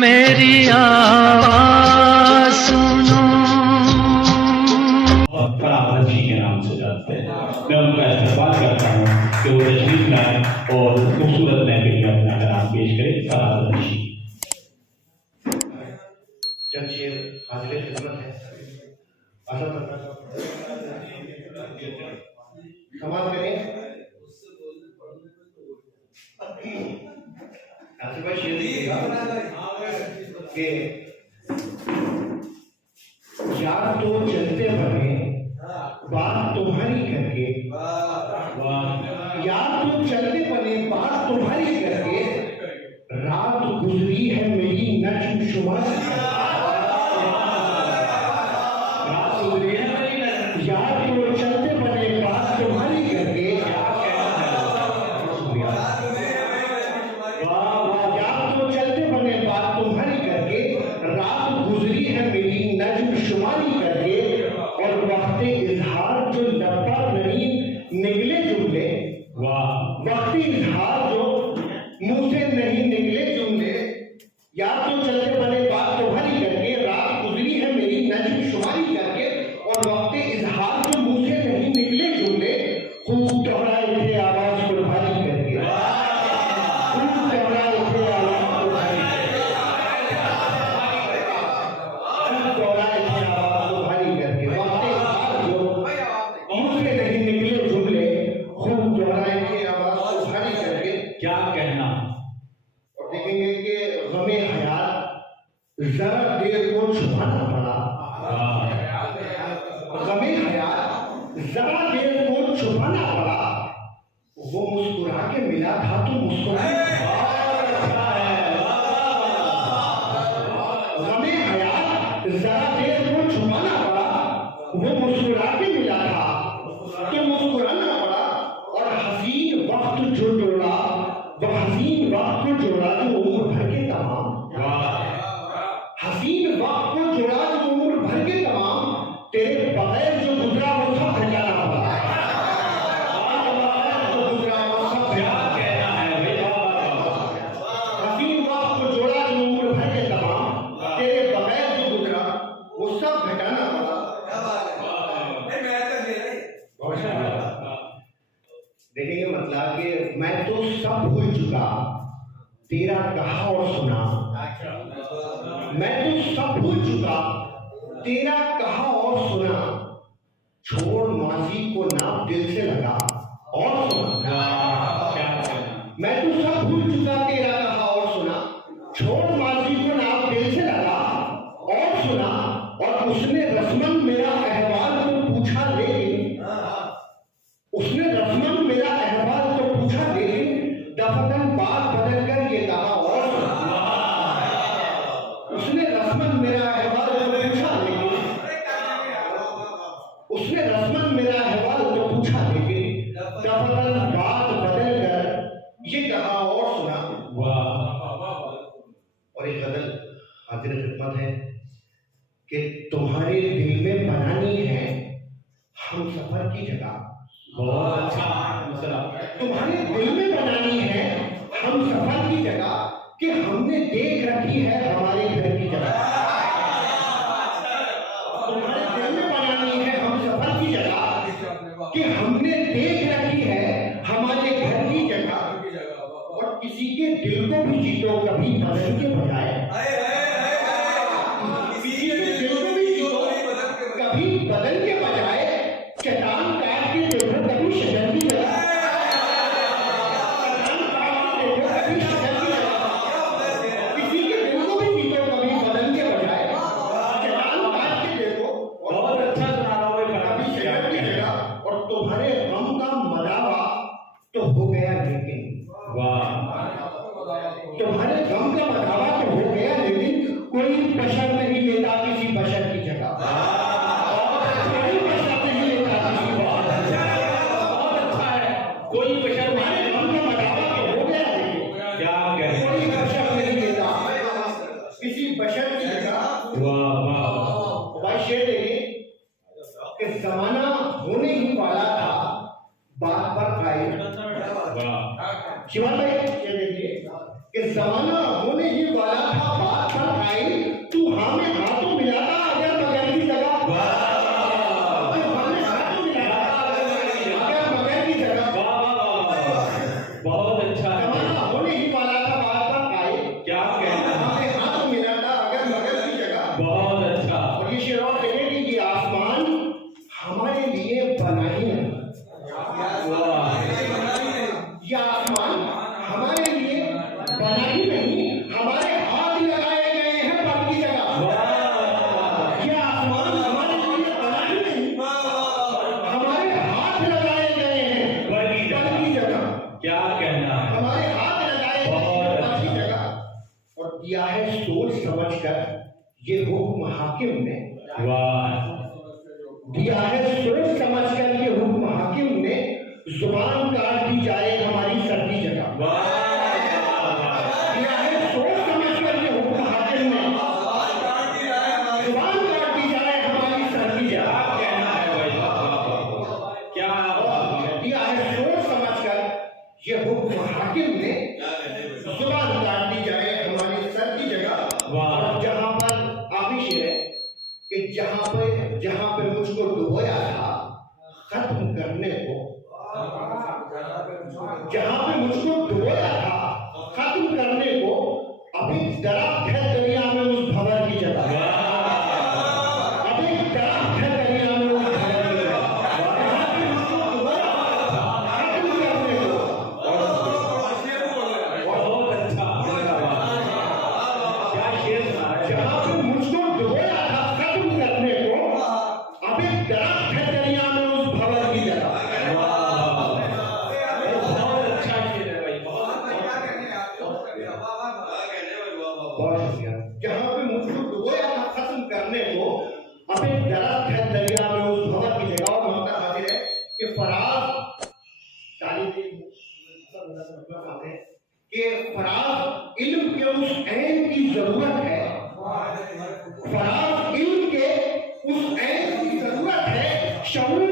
मेरी आवाज़ सुनो। फराहत जी के नाम से जानते हैं। मैं उनका इस्तेमाल करता हूँ कि वो तशरीफ लाएं और खूबसूरत महफिल में अपना कलाम पेश करें। फराहत जी चंद शेर हाजिर खिदमत है। समाज करें आसिफा शेर लिखेगा कि यार तो चलते बने बात तुम्हारी करके, यार तो चलते बने बात तुम्हारी करके, रात गुजरी है मेरी नज्म शुमार। यार तो चलते बने बात तुम्हारी करके, यार तो चलते बने बात तुम्हारी करके, रात गुजरी है मेरी नज्म शुमारी करके, और वक्त इजहार जो लब पर नहीं निकले जुमले, वक्त इजहार जो मुंह से नहीं निकले जुमले, यार तो चलते बने बात तुम्हारी करके, रात गुजरी है मेरी नज्म शुमारी करके, और वक्त इजहार जो मुंह से नहीं निकले जुमले, खूब दोहराए थे आवाज को भारी करके, खूब दोहराए थे आवाज को भारी करके, खूब दोहराए थे आवाज को भारी करके, वक्त इजहार जो मुंह से नहीं निकले जुमले, खूब दोहराए थे आवाज को भारी करके। क्या कहना। और देखेंगे कि गमे हयात जरा देर को छुपाना पड़ा, गमे हयात जरा देर को छुपाना पड़ा, वो मुस्कुरा के मिला था तो मुस्कुरा, गमे हयात जरा देर को छुपाना पड़ा, वो मुस्कुरा के मिला था तो मुस्कुराना पड़ा, और हसीन वक्त जो जोड़ा, वो हसीन वक्त को जोड़ा जो उम्र भर के तमाम, हसीन वक्त को जोड़ा जो उम्र भर के तमाम, तेरे बगैर जो गुजरा वो सब ठिकाना पड़ा, जो गुजरा वो सब ठिकाना है। हसीन वक्त को जोड़ा जो उम्र भर के तमाम, तेरे बगैर जो गुजरा वो सब ठिकाना पड़ा। देखेंगे मतलब कि मैं तो सब भूल चुका तेरा कहा और सुना, मैं तो सब भूल चुका तेरा कहा और सुना, छोड़ माजी को नाप दिल से लगा और सुना, मैं तो सब भूल चुका तेरा कहा और सुना, छोड़ माजी को नाप दिल से लगा और सुना, और उसने रस्मन मेरा अहवाल तो पूछा लेकिन, उसने रस्मन मेरा अहवाल तो पूछा लेकिन, दफतन बात बदल कर ये कहा और सुना, उसने रस्मन मेरा अहवाल तो पूछा लेकिन, उसने रस्मन मेरा अहवाल तो पूछा लेकिन, दफतन बात बदल कर ये कहा और सुना। और एक गजल हाजिर खिदमत है कि तुम्हारे दिल में बनानी है हम सफर की जगह, तुम्हारे दिल में बनानी है हम सफर की जगह, कि हमने देख रखी है हमारे घर की जगह, तुम्हारे दिल में बनानी है हम सफर की जगह, कि हमने देख रखी है हमारे घर की जगह, और किसी के दिल को भी जीतो कभी बदल के बजाय, किसी के दिल को भी जीतो कभी बदल के बजाय, चट्टान काट के देखो कभी शजर की जगह, चट्टान काट के देखो कभी शजर की जगह, किसी के दिल को भी जीतो कभी बदल के बजाय, चट्टान काट के देखो। बहुत अच्छा सुना रहा हूँ कभी शजर की जगह, और तुम्हारे गम का मदावा तो हो गया लेकिन, तुम्हारे गम का मदावा तो दिया है सोच समझकर ये हुक्म हाकिम ने, वाह, दिया है सोच समझकर ये हुक्म हाकिम ने, जुबान काट दी जाए हमारी सर्दी जगह। दिया है सोच समझकर ये हुक्म हाकिम ने, जुबान काट दी जाए हमारी सर्दी जगह। कहना है भाई साहब, क्या बात है। दिया है सोच समझकर ये हुक्म हाकिम ने, जुबान काट दी जाए हमारी सर्दी जगह। वाह। जहां पर आविश है कि जहां पे मुझको डुबोया था खत्म करने को, जहां पे मुझको डुबोया था खत्म करने को, अभी दरख्त है दरिया में उस भंवर की जगह। अभी दरख्त है दरिया में उस भंवर की जगह। जहां पे मुझको डुबोया था खत्म करने को, बहुत अच्छा, क्या शेर सुना है। जहां पे मुझको डुबोया था खत्म करने को, अभी दरख्त है दरिया में उस भंवर की जगह। बहुत अच्छा शेर है भाई, बहुत बहुत शुक्रिया। जहां पे मुझको डुबोया था खत्म करने को, अभी दरख्त है दरिया में उस भंवर की जगह। और ममता हाजिर है कि फराज कि फराज इल्म के उस ऐन की जरूरत है, फराज इल्म के उस ऐन की जरूरत है, शऊर